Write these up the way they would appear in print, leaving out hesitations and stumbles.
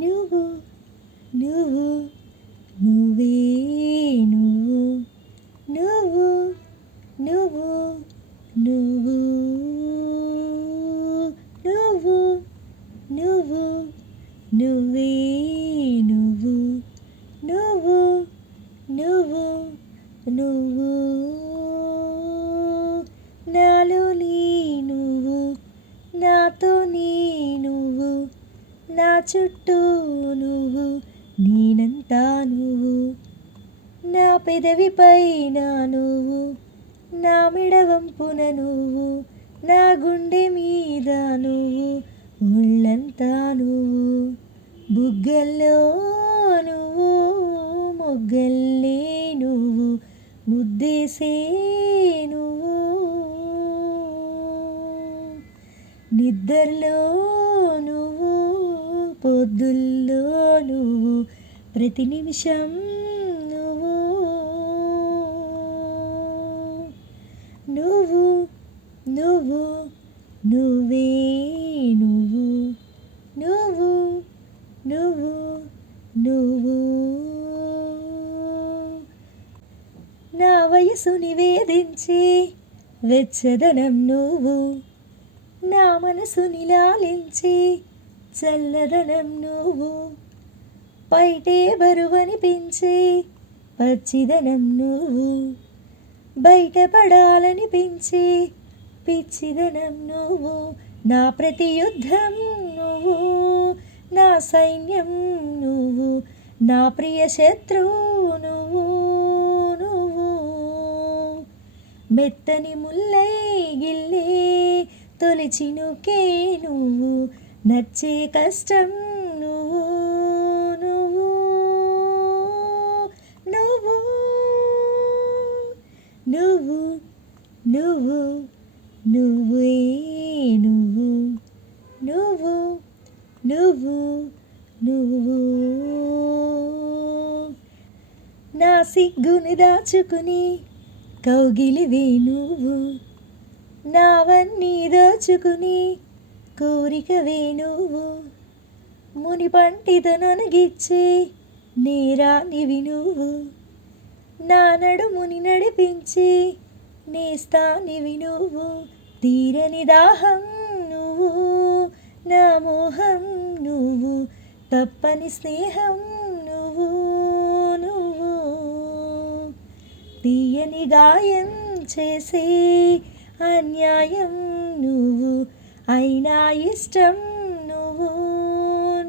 నువ్వు నువ్వు నువ్వే నువ్వు నువ్వు నువ్వు నువ్వు నువ్వు నువ్వు నువ్వే నువ్వు నువ్వు నువ్వు నువ్వు నాలో నీ నువ్వు నాతో నీ నువ్వు నా చుట్టూ నువ్వు నేనంతా నువ్వు నా పెదవిపైన నువ్వు నా మెడవంపున నువ్వు నా గుండె మీద నువ్వు ఒళ్ళంతా నువ్వు బుగ్గల్లో నువ్వు మొగ్గల్లే నువ్వు ముద్దేసే నువ్వు నిద్రలో నువ్వు పొద్దుల్లో నువ్వు ప్రతి నిమిషం నువ్వు నువ్వు నువ్వు నువ్వే నువ్వు నువ్వు నువ్వు నువ్వు నా వయసు నివేదించి వెచ్చదనం నువ్వు నా మనసుని లాలించి చల్లదనం నువ్వు పైటే బరువనిపించి పచ్చిదనం నువ్వు బయటపడాలనిపించి పిచ్చిదనం నువ్వు నా ప్రతి యుద్ధం నువ్వు నా సైన్యం నువ్వు నా ప్రియ శత్రువు నువ్వు నువ్వు మెత్తని ముల్లై గిల్లే తొలి చినుకే నువ్వు నచ్చే కష్టం నువ్వు నువ్వు నువ్వు నువ్వు నువ్వు నువ్వే నువ్వు నువ్వు నువ్వు నువ్వు నా సిగ్గుని దాచుకుని కౌగిలివే నువ్వు నావన్నీ దోచుకుని కోరికవే నువ్వు మునిపంటితో నొనగిచ్చే నేరానివి నువ్వు నా నడుముని నడిపించి నేస్తానివి నువ్వు తీరని దాహం నువ్వు నా మోహం నువ్వు తప్పని స్నేహం నువ్వు నువ్వు తీయని గాయం చేసే అన్యాయం నువ్వు అయినా ఇష్టం నువ్వు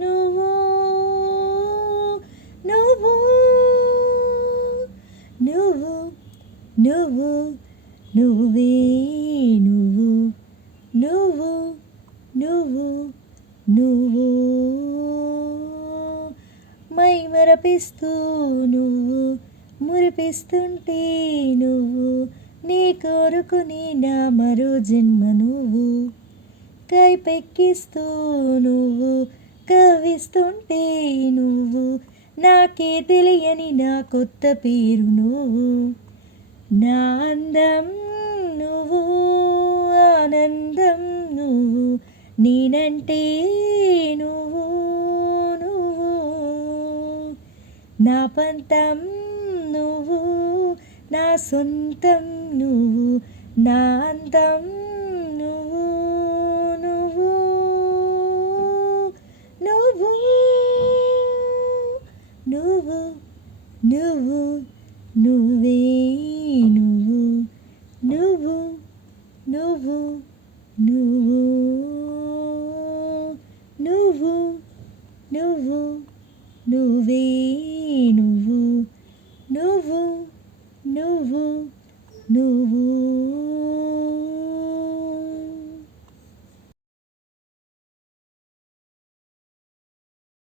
నువ్వు నువ్వు నువ్వు నువ్వు నువ్వే నువ్వు నువ్వు నువ్వు నువ్వు మై మరపిస్తూ నువ్వు మురిపిస్తుంటే నువ్వు నీ కోరుకుని నా మరో జన్మ నువ్వు కైపెక్కిస్తూ నువ్వు కవిస్తుంటే నువ్వు నాకే తెలియని నా కొత్త పేరు నువ్వు నా అందం నువ్వు ఆనందం నువ్వు నేనంటే నువ్వు నువ్వు నా పంతం నువ్వు నా సొంతం నువ్వు నా అందం నువ్వు నువ్వు నువ్వు నువ్వు నువ్వు నువ్వే నువ్వు నువ్వు నువ్వు నువ్వు నువ్వు నువ్వు నువ్వే నువ్వు నువ్వు నువ్వు నువ్వు